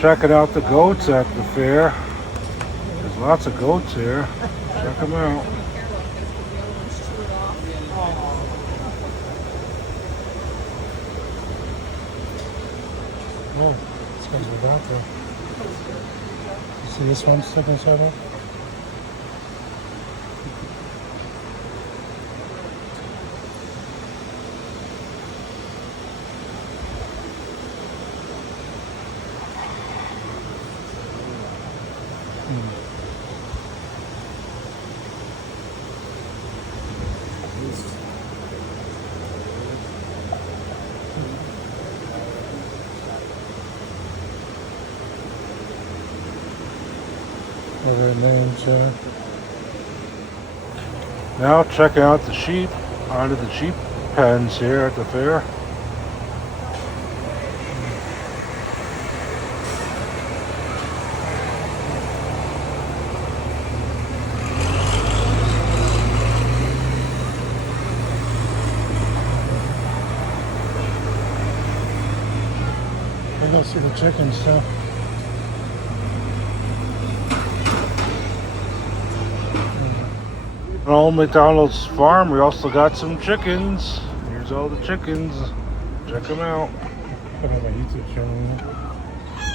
Checking out the goats at the fair. There's lots of goats here. Check them out. Oh, this guy's a doctor. You see this one stuck inside there? Other names, Now check out the sheep out of the sheep pens here at the fair. I go see the chickens too. Old McDonald's farm, we also got some chickens. Here's all the chickens. Check them out. Put on my YouTube channel.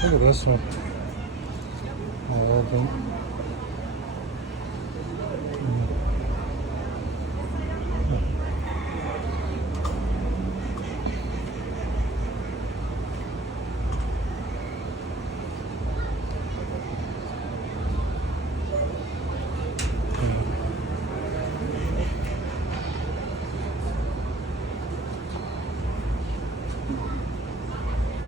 Look at this one. I love them.